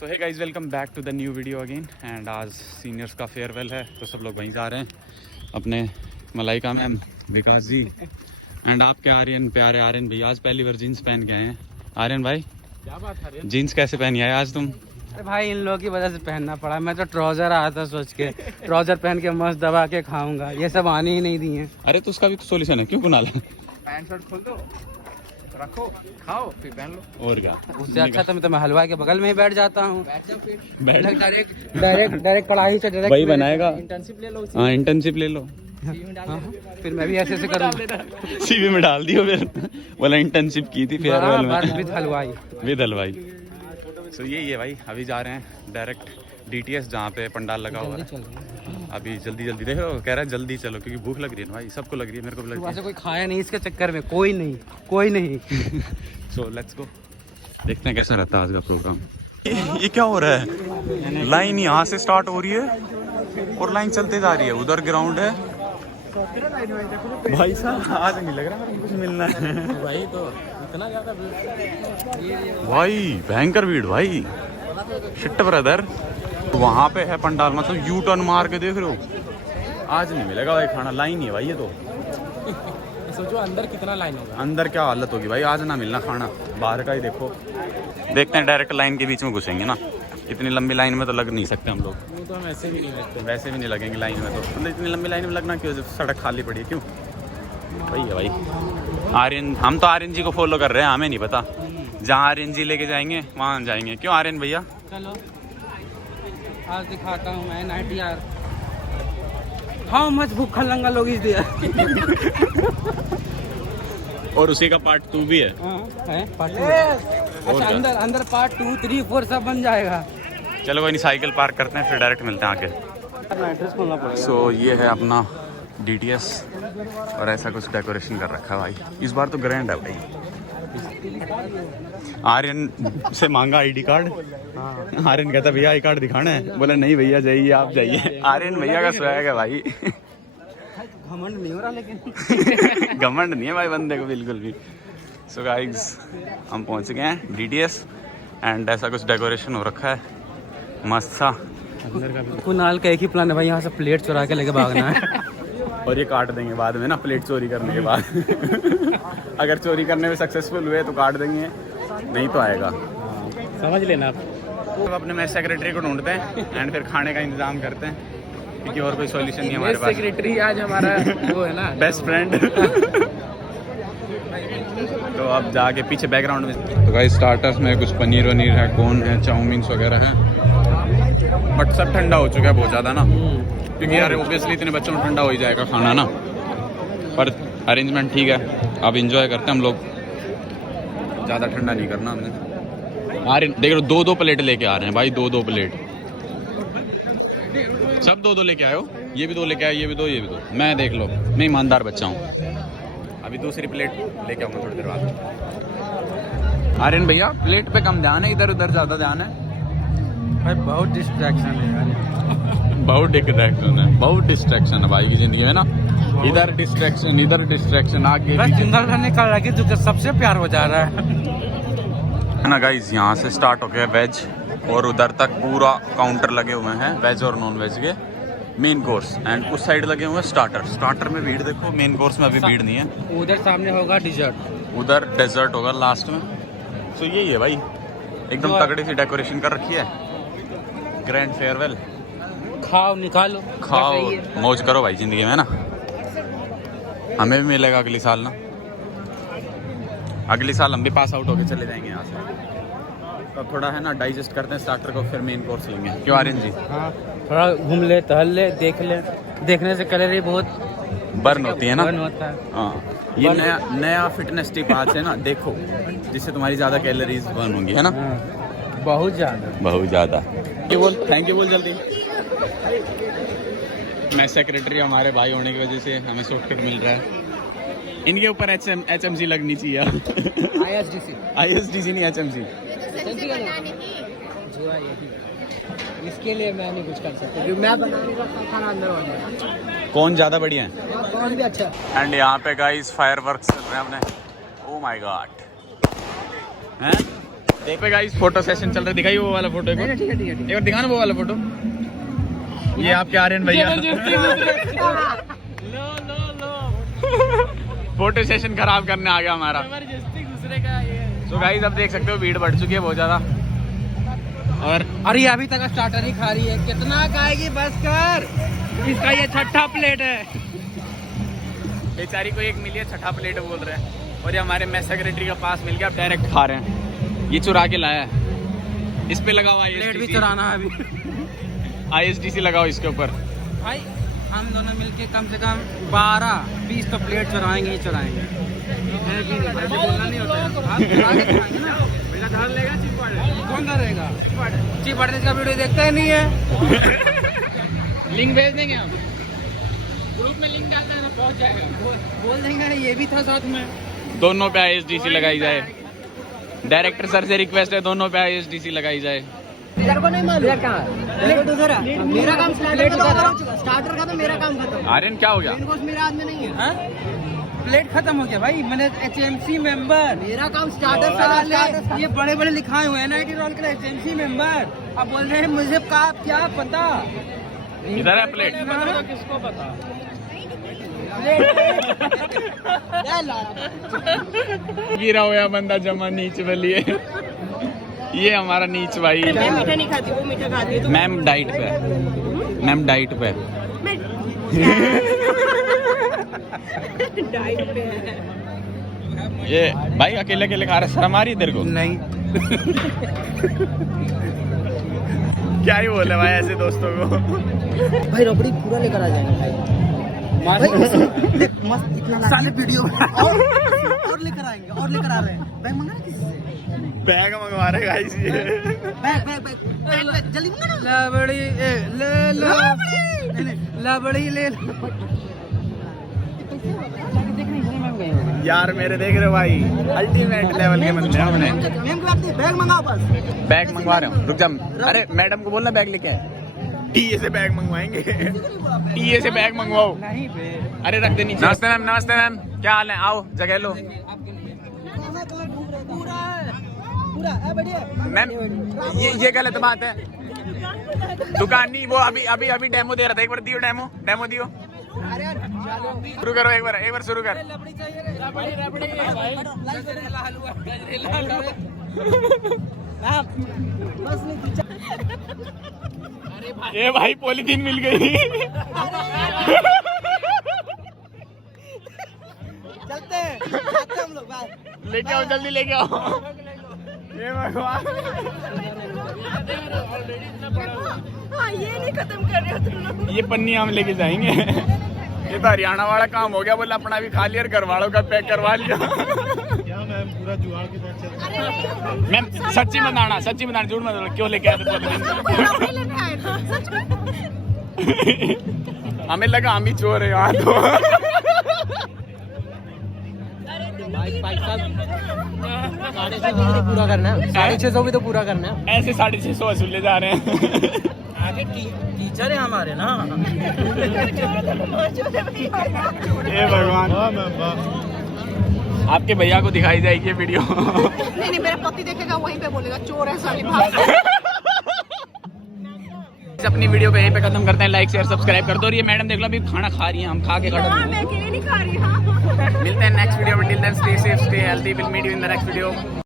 So hey guys, welcome back to the new video again. And आज seniors का farewell है तो सब लोग वहीं जा रहे हैं। अपने मलाइका मैम, विकास जी एंड आपके आर्यन, प्यारे आर्यन भाई आज पहली बार जीन्स पहन के आए हैं। आर्यन भाई क्या बात है, जीन्स कैसे पहनी आए आज तुम? अरे भाई इन लोगों की वजह से पहनना पड़ा। मैं तो ट्राउजर आया था सोच के, ट्राउजर पहन के मस्त दबा के खाऊंगा, ये सब आने ही नहीं दिए। अरे तो उसका भी तो सोल्यूशन है, क्यों कुनाल? पैंट शर्ट खोल दो, रखो, खाओ, फिर पहन लो। और क्या, उससे अच्छा तो मैं हलवाई के बगल में ही बैठ जाता हूँ। बैठ डायरेक्ट कढ़ाई से डायरेक्ट वही बनाएगा। इंटर्नशिप ले लो। हाँ इंटर्नशिप ले लो। फिर मैं भी ऐसे ऐसे करूँगा। सीवी में डाल दियो फिर। बोला इंटर्नशिप की थी फेयरवेल में विद हलवाई। विद हलवाई। सो यही है भाई, अभी जा रहे हैं डायरेक्ट DTS जहाँ पे पंडाल लगा हुआ है। अभी जल्दी जल्दी देखो, कह रहा है जल्दी चलो क्योंकि भूख लग रही है ना भाई, सबको लग रही है, मेरे को भी लग रही है। कोई खाया नहीं इसके चक्कर में, कोई नहीं। सो लेट्स गो, देखते हैं कैसा रहता है आज का प्रोग्राम। ये क्या हो रहा है? लाइन यहाँ से स्टार्ट हो रही है और लाइन चलते जा रही है। उधर ग्राउंड है भाई साहब, आज नहीं लग रहा मेरे को कुछ मिलना है भाई। तो इतना ज्यादा भाई, भयंकर भीड़ भाई, शिट ब्रदर। वहाँ पे है पंडाल, मतलब यू टर्न मार के देख रहे हो। आज नहीं मिलेगा भाई खाना, लाइन ही है भाई ये तो। सोचो अंदर कितना लाइन होगा। अंदर क्या हालत होगी भाई, आज ना मिलना खाना। बाहर का ही देखो, देखते हैं डायरेक्ट लाइन के बीच में घुसेंगे ना। इतनी लंबी लाइन में तो लग नहीं सकते हम लोग। वो तो हम ऐसे भी नहीं लगते। वैसे भी नहीं लगेंगे लाइन में तो, मतलब इतनी लंबी लाइन में लगना क्यों, जब सड़क खाली पड़ी है क्यों? वही है भाई। आर्यन, हम तो आर्यन जी को फॉलो कर रहे हैं, हमें नहीं पता। जहाँ आर्यन जी लेके जाएंगे वहाँ जाएंगे। क्यों आर्यन भैया? चलो आज दिखाता हूँ मैं 90R हाउ मच भूखा लंगा लोग इस दिया। और उसी का पार्ट 2 भी है। पार्ट 2। अच्छा, अंदर पार्ट 2, 3, 4 सब बन जाएगा। चलो कोई नहीं, साइकिल पार्क करते हैं फिर डायरेक्ट मिलते हैं आके। सो ये है अपना DTS और ऐसा कुछ डेकोरेशन कर रखा है भाई। इस बार तो ग्रैंड है भाई। आर्यन से मांगा ID कार्ड। आर्यन कहता भैया ID कार्ड दिखाना है, बोला नहीं भैया जाइए आप जाइए। आर्यन भैया का स्वैग है भाई। घमंड नहीं हो रहा लेकिन। घमंड नहीं है भाई बंदे को बिल्कुल भी। सो गाइस हम पहुंच गए हैं DTS एंड ऐसा कुछ डेकोरेशन हो रखा है मस्त सा। कुनाल का एक ही प्लान है भाई, यहाँ से प्लेट चुरा के लेके भागना है। और ये काट देंगे बाद में ना, प्लेट चोरी करने के बाद। अगर चोरी करने में सक्सेसफुल हुए तो काट देंगे, नहीं तो आएगा। समझ लेना आप। तो अपने मेस सेक्रेटरी को ढूंढते हैं एंड फिर खाने का इंतजाम करते हैं क्योंकि और कोई सॉल्यूशन नहीं है हमारे पास। सेक्रेटरी आज हमारा वो है ना, बेस्ट फ्रेंड। तो अब जाके पीछे बैकग्राउंड में तो गाइस स्टार्टर्स में कुछ पनीर वनीर है, कॉर्न है, चाउमीन वगैरह है, बट सब ठंडा हो चुका है बहुत ज़्यादा ना, क्योंकि यार ओबियसली इतने बच्चों में ठंडा हो ही जाएगा खाना ना। पर अरेंजमेंट ठीक है, अब इंजॉय करते हैं हम लोग, ज़्यादा ठंडा नहीं करना हमने। आर्यन देख लो 2-2 प्लेट लेके आ रहे हैं भाई, 2-2 प्लेट, सब 2-2 लेके आए हो। ये भी 2 लेके आए, ये भी 2, ये भी 2। मैं देख लो, मैं ईमानदार बच्चा हूँ। अभी दूसरी प्लेट लेके आऊँगा थोड़ी देर बाद। आर्यन भैया प्लेट पे कम ध्यान है, इधर उधर ज़्यादा ध्यान है भाई। बहुत डिस्ट्रैक्शन है यार। बहुत डिस्ट्रैक्शन है भाई की जिंदगी में ना। इधर डिस्ट्रैक्शन आगे सिंगल रहने का लगे तो सबसे प्यार हो जा रहा है ना गाइस। यहाँ से स्टार्ट हो गया वेज और उधर तक पूरा काउंटर लगे हुए हैं वेज और नॉन वेज के मेन कोर्स, एंड उस साइड लगे हुए हैं स्टार्टर में भीड़ देखो, मेन कोर्स में अभी भीड़ नहीं है। उधर सामने होगा डिजर्ट, उधर डेजर्ट होगा लास्ट में। तो यही है भाई, एकदम तगड़ी सी डेकोरेशन कर रखी है। ग्रैंड फेयरवेल, खाओ निकालो, खाओ मौज करो भाई जिंदगी में ना। हमें भी मिलेगा अगली साल ना, अगली साल हम भी पास आउट होके चले जाएंगे यहाँ से। तो थोड़ा है ना डाइजेस्ट करते हैं स्टार्टर को, फिर मेन कोर्स लेंगे। क्यों आर्यन जी? हाँ, थोड़ा घूम ले, टहल ले, देख ले। देखने से कैलोरी बहुत बर्न होती है ना। बर्न होता है। हाँ, ये नया फिटनेस टिप आज है ना, देखो जिससे तुम्हारी ज़्यादा कैलोरीज बर्न होंगी, है ना। बहुत ज़्यादा। ये बोल, थैंक यू बोल जल्दी। मैं सेक्रेटरी, हमारे भाई होने की वजह से हमें शॉर्टकट मिल रहा है। इनके ऊपर HMC लगनी चाहिए। ISDC नहीं, HMC। इसके लिए मैं नहीं कुछ कर सकता क्योंकि मैं बनाऊंगा खाना अंदर वाला। कौन ज़्यादा बढ़िया है? कौन भी अच्छा। एंड यहाँ पे गाइस फायरवर्क्स चल रहे हैं अपने। ओ माय गॉड, हैं देखो गाइस फोटो सेशन चल रहा है, दिखाइए वो वाला फोटो एक बार। ठीक है ठीक है ठीक एक बार दिखाना वो वाला फोटो। ये आपके आर्यन भैया फोटो सेशन खराब करने आ गया हमारा। दूसरे का ये तो गाइस अब देख सकते हो भीड़ बढ़ चुकी है बहुत ज्यादा। और अरे अभी तक स्टार्टर ही खा रही है, कितना खाएगी बस कर। इसका ये छठा प्लेट है। बेचारी को एक मिली है, छठा प्लेट बोल रहे हैं। और ये हमारे मैस सेक्रेटरी का पास मिल गया, अब डायरेक्ट खा रहे हैं। ये चुरा के लाया है, इस पे लगा हुआ प्लेट भी चुराना है अभी। ISDC लगाओ इसके ऊपर। भाई हम दोनों मिलके कम से कम 12-20 तो प्लेट चुराएंगे ही चुराएंगे। है कि नहीं? ऐसे बोलना नहीं होता है। आप चुरा के खाएंगे ना। मेरा धार लेगा चीप पार्टी। कौन करेगा? चीप पार्टी का वीडियो देखता ही नहीं है। लिंक भेज देंगे हम, ग्रुप में लिंक डालते हैं ना, पहुंच जाएगा। बोल देंगे ना ये भी था साथ में। दोनों पे ISDC लगाई जाए। डायरेक्टर सर से रिक्वेस्ट है, दोनों पे ISDC लगाई जाए। मेरे को नहीं मालूम कहाँ मेरा काम स्टार्टर का तो मेरा काम खत्म। आर्यन क्या हो गया? मेरे हाथ में नहीं है। प्लेट खत्म हो गया भाई, मैंने HMC मेंबर। मेरा काम स्टार्टर चला। ये बड़े बड़े लिखाए हुए हैं ना IT रोल के HMC मेंबर। अब बोल रहे हैं मुझे क्या पता। इधर है प्लेट। किसको पता? गिरा हुआ बंदा जमा नीच बलिए। ये हमारा नीच भाई। मैं मीठा नहीं खाती, वो मीठा खाती है। मैम डाइट पे है, मैम डाइट पे है। डाइट पे है। ये भाई अकेले अकेले खा रहे, शर्म आ रही है तेरे को? नहीं। क्या ही बोले भाई ऐसे दोस्तों को। भाई रबड़ी पूरा लेकर आ जाएंगे भाई। मस्त इतना साले वीडियो और लेकर आएंगे और लेकर आ रहे हैं। बैग मंगा किसी से? बैग मंगवा रहे गाइस ये। बैग जल्दी मंगा ना। लबड़ी ले लो, लबड़ी ले लो। यार मेरे देख रहे हो भाई, अल्टीमेट लेवल के बंदे हैं हमने। बैग मंगाओ बस। बैग मंगवा रहे हो, रुक जा। अरे मैडम को बोलना बैग लेके आए। टीए से बैग मंगवाएंगे। टीए से बैग मंगवाओ। नहीं बे। अरे रख दे नीचे। नमस्ते मैम, नमस्ते मैम, क्या हाल है? आओ जगह लो। मैम ये गलत बात है। दुकान नहीं, वो अभी डेमो दे रहा था। एक बार दियो डेमो दियो। शुरू करो एक बार शुरू कर। ये भाई पॉलीथीन मिल गई। चलते हैं हम लोग। लेके आओ, जल्दी लेके आओ। ये भगवान, हाँ, ये नहीं खत्म कर रहे हो तुम लोग। ये पन्नी हम लेके जाएंगे। ये तो हरियाणा वाला काम हो गया। बोला अपना भी खा लिया और घर वालों का पैक करवा लिया। क्या मैम पूरा जुगाड़ के साथ चल रहा है? मैम सच्ची बताना, झूठ मत बोलो, क्यों लेके आए थे पॉलीथीन? हमें लगा हम ही चोर है यहाँ तो। पूरा करना है। 650 भी तो पूरा करना है। ऐसे 650 वसूले जा रहे हैं। आगे टीचर है हमारे ना। ये भगवान, वाह मैम वाह। आपके भैया को दिखाई जाएगी ये वीडियो। नहीं, मेरा पति देखेगा वहीं पे बोलेगा चोर है साली भाग। अपनी वीडियो को यहीं पे खत्म करते हैं। लाइक शेयर सब्सक्राइब कर दो। और ये मैडम देख लो अभी खाना खा रही हैं, हम खा के खत्म। हाँ, मैं अकेले नहीं खा रही। हाँ, मिलते हैं नेक्स्ट वीडियो में। Till then stay safe, stay healthy. Will meet you in the next video.